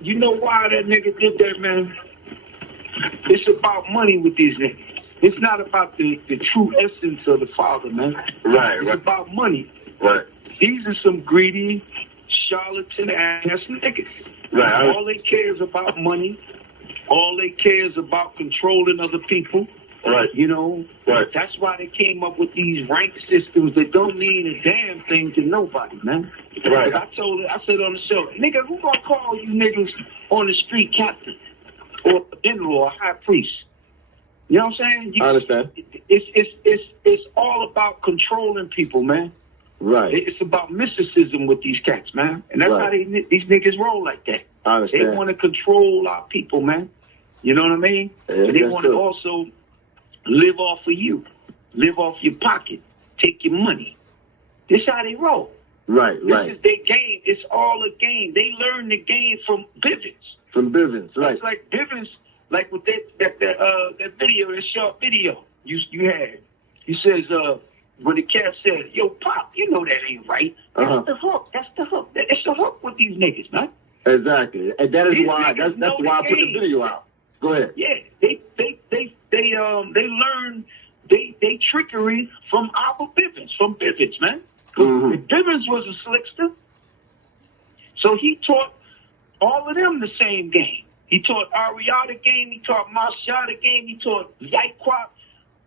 You know why that nigga did that, man? It's about money with these niggas. It's not about the true essence of the father, man. Right, It's about money. Right. These are some greedy, charlatan ass niggas. Right. All they care is about money. All they care is about controlling other people. Right. You know? Right. That's why they came up with these rank systems that don't mean a damn thing to nobody, man. Right. I said on the show, nigga, who gonna call you niggas on the street captain or in-law or high priest? You know what I'm saying? I understand. It's all about controlling people, man. Right. It's about mysticism with these cats, man. And that's how these niggas roll like that. I understand. They want to control our people, man. You know what I mean? Yeah, and they want to also live off of you. Live off your pocket. Take your money. This how they roll. Right, This is their game. It's all a game. They learn the game from Bivens. From Bivens, right. It's like Bivens, like with that video, that short video you had. He says, when the cat said, yo, Pop, you know that ain't right. That's the hook. That's the hook. It's the hook with these niggas, man. Exactly. And that is why that's why I put the video out. Go ahead. Yeah. They learn they trickery from Abba Bivens, from Bivens, man. Bivens was a slickster. So he taught all of them the same game. He taught Ariya the game. He taught Masha the game. He taught Yaikwap.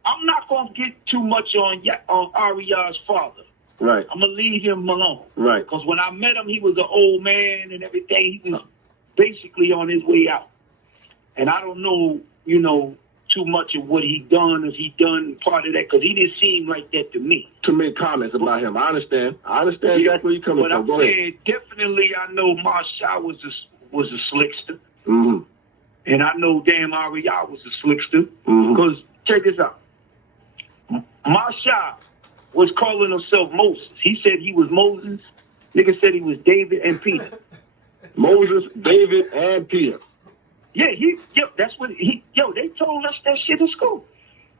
I'm not going to get too much on Ariya's father. Right. I'm going to leave him alone. Right. Because when I met him, he was an old man and everything. He was basically on his way out. And I don't know, too much of what he done, if he done part of that, because he didn't seem like that to me. To make comments about him. I understand exactly where you're coming from. But I'm saying, definitely I know Masha was a slickster. Mm-hmm. And I know damn Ariya was a slickster. Mm-hmm. Because, check this out. Masha was calling himself Moses. He said he was Moses. Nigga said he was David and Peter. Moses, David, and Peter. Yeah, that's what they told us that shit in school.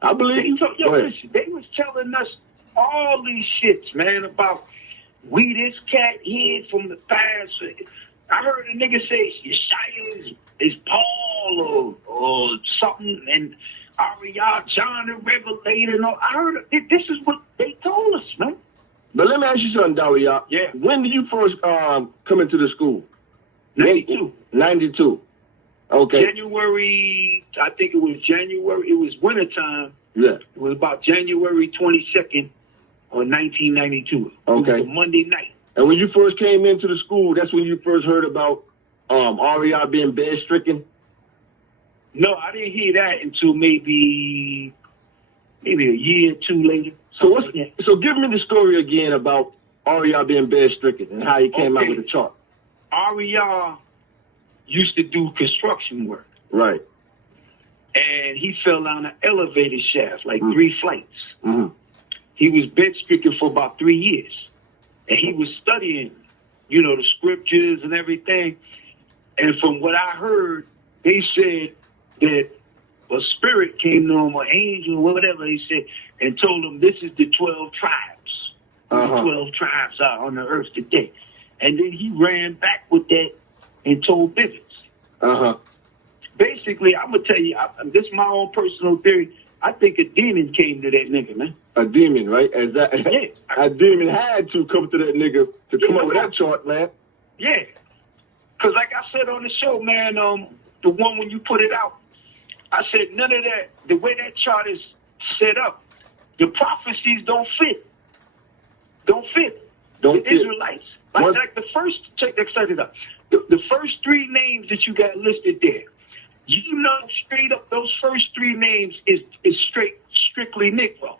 I believe. Listen, they was telling us all these shits, man, about we this cat hid from the past. I heard a nigga say Yeshaya is Paul or something, and Ariya, John the Revelator, and all. I heard this is what they told us, man. But let me ask you something, Daria. Yeah. When did you first come into the school? 92. 92. Okay. January, I think it was January. It was wintertime. Yeah. It was about January 22nd of 1992. Okay. It was a Monday night. And when you first came into the school, that's when you first heard about Ariya being bed-stricken? No, I didn't hear that until maybe a year or two later. So give me the story again about Ariya being bed-stricken and how he came out with the chart. Ariya used to do construction work. Right. And he fell down an elevator shaft, like 3 flights. Mm-hmm. He was bed-stricken for about 3 years. And he was studying, the scriptures and everything. And from what I heard, they said that a spirit came to him, an angel, whatever they said, and told him this is the 12 tribes. The 12 tribes are on the earth today. And then he ran back with that and told Bivens. Basically, I'm going to tell you, this is my own personal theory. I think a demon came to that nigga, man. A demon, right? Yeah. A demon had to come to that nigga to come up with that chart, man. Yeah. Because like I said on the show, man, the one when you put it out, I said none of that, the way that chart is set up, the prophecies don't fit. The Israelites. Like the first, check this out. The first 3 names that you got listed there, straight up, those first 3 names is strictly Negro.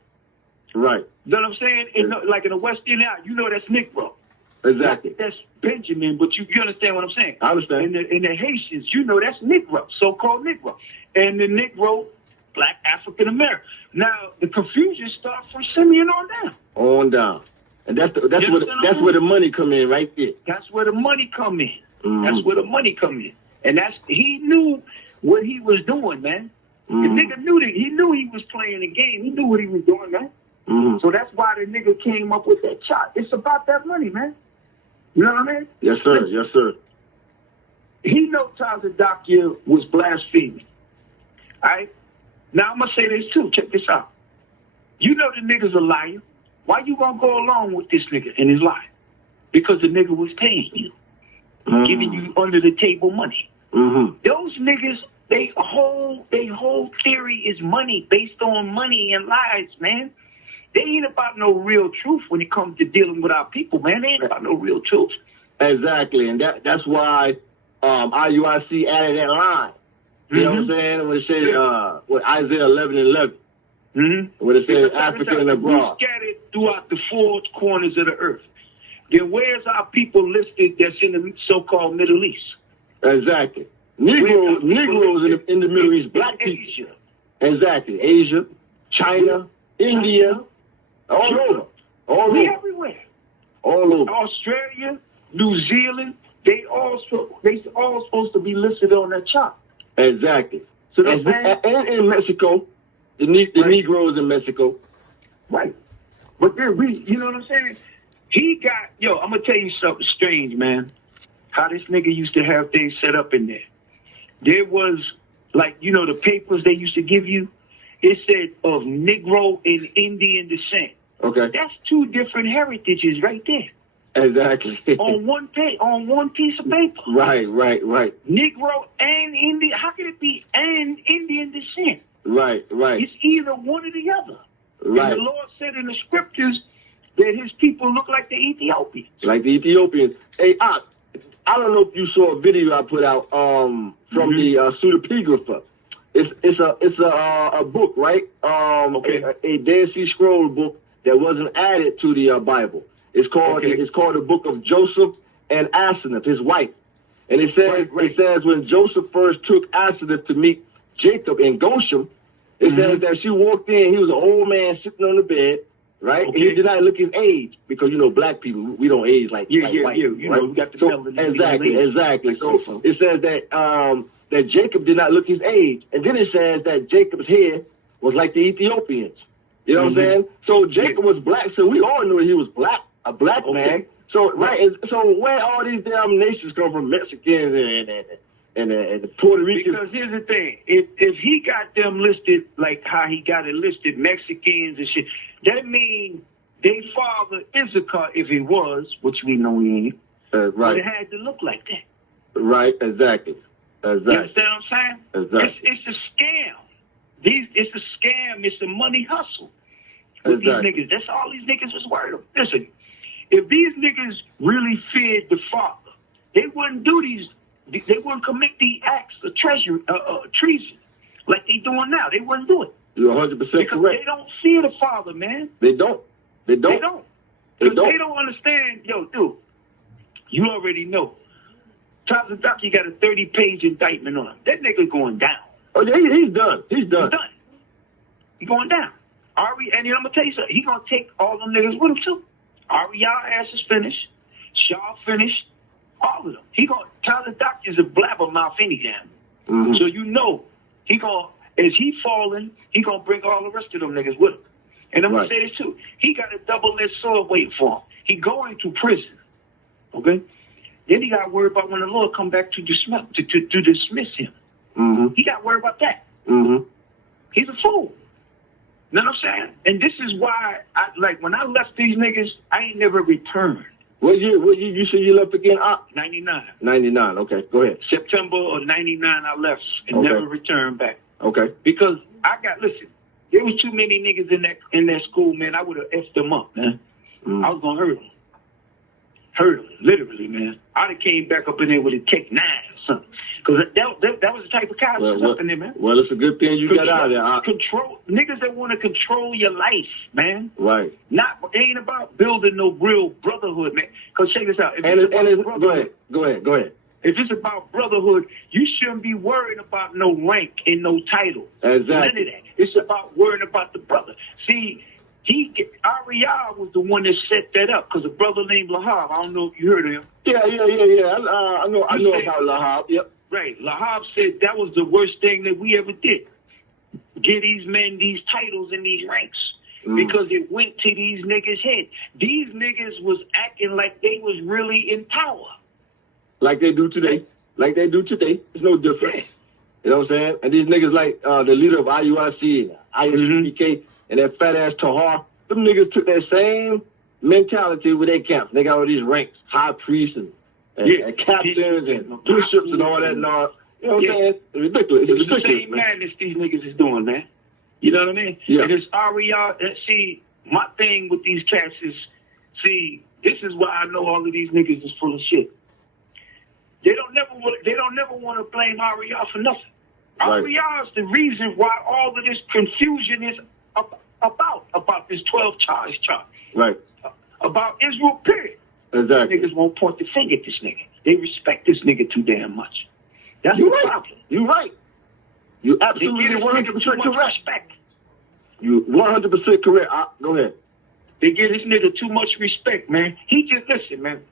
Right. You know what I'm saying? Like in the West Indian, that's Negro. Exactly. That's Benjamin, but you understand what I'm saying? I understand. In the Haitians, that's Negro, so-called Negro. And the Negro, Black African American. Now, the confusion starts from Simeon on down. On down. And that's where the money come in right there. That's where the money come in. Mm-hmm. That's where the money come in. And he knew what he was doing, man. Mm-hmm. The nigga knew that he was playing the game. He knew what he was doing, man. Mm-hmm. So that's why the nigga came up with that chart. It's about that money, man. You know what I mean? Yes, sir. Yes, sir. he know Tazadakia was blaspheming. All right? Now, I'm going to say this, too. Check this out. You know the nigga's a liar. Why you going to go along with this nigga and his lie? Because the nigga was paying you, giving you under the table money. Mm-hmm. Those niggas, they whole theory is money, based on money and lies, man. They ain't about no real truth when it comes to dealing with our people, man. They ain't about no real truth. Exactly, and that's why IUIC added that line. You know what I'm saying? When it said what Isaiah 11:11. Mm-hmm. When it says Africa and abroad. We scattered throughout the four corners of the earth. Then where's our people listed that's in the so-called Middle East? Exactly. Negroes in the Middle East, black people. Asia. Exactly. Asia, China, India, all over. We everywhere. All over. Australia, New Zealand, they all supposed to be listed on that chart. Exactly. So and in Mexico, the Negroes in Mexico. Right. But then you know what I'm saying? He got, I'm going to tell you something strange, man. How this nigga used to have things set up in there. There was, like, the papers they used to give you. It said of Negro and Indian descent. Okay. That's two different heritages right there. Exactly. on one piece of paper. Right. Negro and Indian. How can it be and Indian descent? Right. It's either one or the other. Right. And the Lord said in the scriptures that his people look like the Ethiopians. Like the Ethiopians. Hey, I don't know if you saw a video I put out from the pseudepigrapher. It's a book, right? A Dead Sea Scroll book that wasn't added to the Bible. It's called the Book of Joseph and Asenath, his wife. And it says when Joseph first took Asenath to meet Jacob in Goshen, it says that she walked in, he was an old man sitting on the bed, right? And he did not look his age, because black people, we don't age like white. We got the melanin. Exactly. So it says that Jacob did not look his age. And then it says that Jacob's hair was like the Ethiopians. You know what I'm saying? So Jacob was black, so we all knew he was black, a black man. So so where all these damn nations come from, Mexicans and the Puerto Ricans? Because here's the thing, if he got them listed like how he got it listed, Mexicans and shit, that means their father Issachar, if he was, which we know he ain't, but it had to look like that. Right, exactly. You understand what I'm saying? Exactly. It's a scam. It's a scam. It's a money hustle with these niggas. That's all these niggas was worried about. Listen, if these niggas really feared the Father, they wouldn't do these. They wouldn't commit the acts of treason like they doing now. They wouldn't do it. You're 100% because correct. They don't fear the Father, man. They don't. Because they don't understand. Yo, dude, you already know. Tazadaki got a 30-page indictment on him. That nigga going down. Oh, yeah, he's done. He's done. He's going down. And I'm going to tell you something. He's going to take all them niggas with him, too. y'all ass is finished. Shaw finished. All of them. Tazadaki is a blabbermouth anyhow. Mm-hmm. So as he falling, he going to bring all the rest of them niggas with him. And I'm going to say this, too. He got a double-edged sword waiting for him. He going to prison. Okay? Then he got worried about when the Lord come back to dismiss him. Mm-hmm. He got worried about that. Mm-hmm. He's a fool. You know what I'm saying? And this is why, when I left these niggas, I ain't never returned. What year you say you left again? 99. 99, okay. Go ahead. September of 99, I left and never returned back. Okay. Because listen, there was too many niggas in that school, man. I would have effed them up, man. Mm-hmm. I was going to hurt them. Hurt them, literally, man. I'd have came back up in there with a Tech 9 or something. Because that was the type of guy that was up in there, man. Well, it's a good thing you got out of there. Control niggas that want to control your life, man. Right. It ain't about building no real brotherhood, man. Because check this out. Go ahead. If it's about brotherhood, you shouldn't be worrying about no rank and no title. Exactly. None of that. It's about worrying about the brother. See, Ariel was the one that set that up because a brother named Lahab. I don't know if you heard of him. Yeah. I know about Lahab. Yep. Right. Lahab said that was the worst thing that we ever did. Give these men these titles and these ranks. Because it went to these niggas' head. These niggas was acting like they was really in power. Like they do today. like they do today. It's no different. Yeah. You know what I'm saying? And these niggas like the leader of IUIC, ISPK, and that fat ass Tahar, them niggas took that same mentality with their camps. They got all these ranks, high priests and captains and bishops and all that and all. You know what I'm saying? It's ridiculous. It's ridiculous, the same madness these niggas is doing, man. You know what I mean? Yeah. And it's RER. See, my thing with these cats is, see, this is why I know all of these niggas is full of shit. They don't never want to blame RER for nothing. Right. RER is the reason why all of this confusion is about this 12 charge. Right. About Israel, period. Exactly. Niggas won't point the finger at this nigga. They respect this nigga too damn much. That's the problem. You're right. You absolutely 100% correct. Respect. You 100% correct. Go ahead. They give this nigga too much respect, man. He just, listen, man.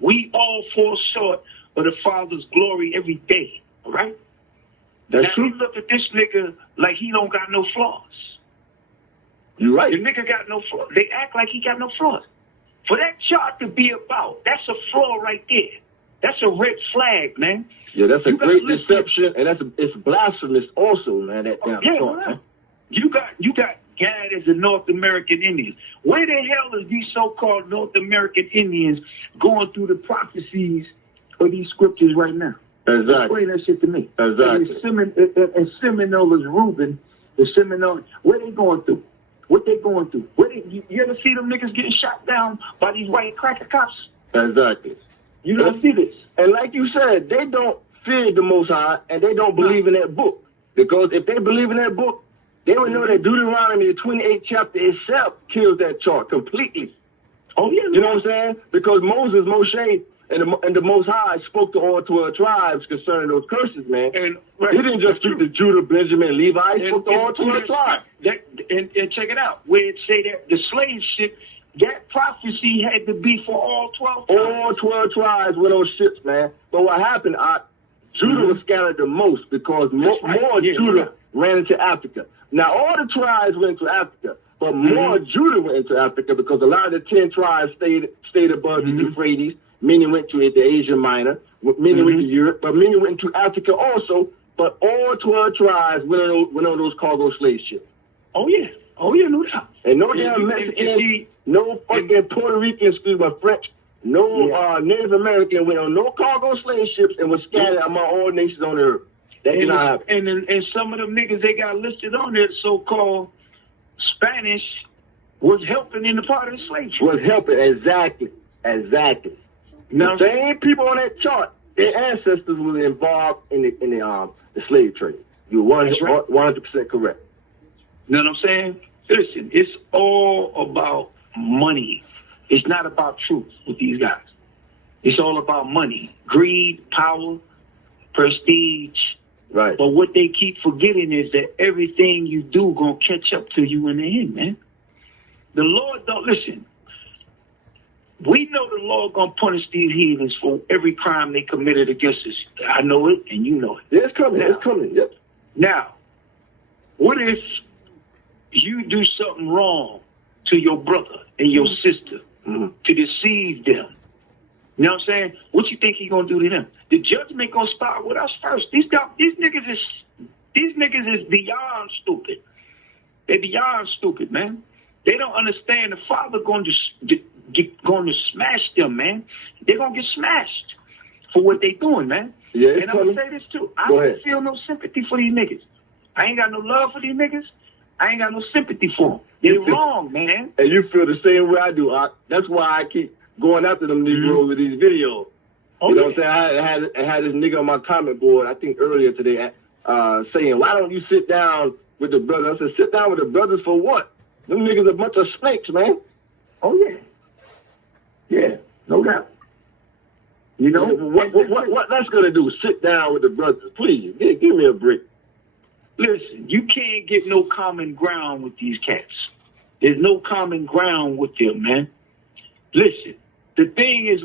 We all fall short of the Father's glory every day, all right? That's now true. You look at this nigga like he don't got no flaws. You're right. The nigga got no flaws. They act like he got no flaws. For that chart to be about, that's a flaw right there. That's a red flag, man. Yeah, that's a great deception, and it's blasphemous also, man. That damn chart, man. You got Gad as a North American Indian. Where the hell is these so-called North American Indians going through the prophecies of these scriptures right now? Exactly. Explain that shit to me. Exactly. And Seminole is Reuben, the Seminole. Where they going through? What they going through? You ever see them niggas getting shot down by these white cracker cops? Exactly. You don't see this. And like you said, they don't fear the Most High, and they don't believe in that book. Because if they believe in that book, they would know that Deuteronomy, the 28th chapter itself, kills that chart completely. Oh, yeah. You know what I'm saying? Because Moshe, and the Most High spoke to all 12 tribes concerning those curses, man. And he didn't just speak to Judah, Benjamin, Levi. He spoke to all 12 tribes. And check it out. Where it say that the slave ship, that prophecy had to be for all 12 tribes. All 12 tribes were those ships, man. But what happened, Judah was scattered the most because more Judah ran into Africa. Now, all the tribes went into Africa, but more Judah went into Africa because a lot of the 10 tribes stayed above the Euphrates. Many went to the Asia Minor, many went to Europe, but many went to Africa also. But all 12 tribes went on those cargo slave ships. Oh, yeah. Oh, yeah, no doubt. And no damn Mexican, no fucking Puerto Rican, excuse me, French, no Native American went on no cargo slave ships and was scattered among all nations on the earth. That did not happen. And some of them niggas they got listed on there, so-called Spanish, was helping in the part of the slave trade. Was helping, exactly. Now, the same people on that chart, their ancestors were involved in the slave trade. You're 100% correct. You know what I'm saying? Listen, it's all about money. It's not about truth with these guys. It's all about money, greed, power, prestige. Right. But what they keep forgetting is that everything you do gonna catch up to you in the end, man. The Lord don't listen. We know the Lord gonna punish these heathens for every crime they committed against us. I know it, and you know it. Yeah, it's coming. It's coming. Yep. Now, what if you do something wrong to your brother and your sister to deceive them? You know what I'm saying? What you think he gonna do to them? The judgment gonna start with us first. These niggas is beyond stupid. They're beyond stupid, man. They don't understand the Father going to smash them, man. They're gonna get smashed for what they doing, man. Yeah, and I'm gonna say this too. I don't feel no sympathy for these niggas. I ain't got no love for these niggas. I ain't got no sympathy for them. They're wrong, man. And you feel the same way I do. That's why I keep going after them Negroes with these videos. You know what I'm saying? I had this nigga on my comment board, I think earlier today, saying, why don't you sit down with the brothers? I said, sit down with the brothers for what? Them niggas a bunch of snakes, man. Oh, yeah. Yeah, no doubt. You know? What that's going to do? Sit down with the brothers. Please, give me a break. Listen, you can't get no common ground with these cats. There's no common ground with them, man. Listen, the thing is,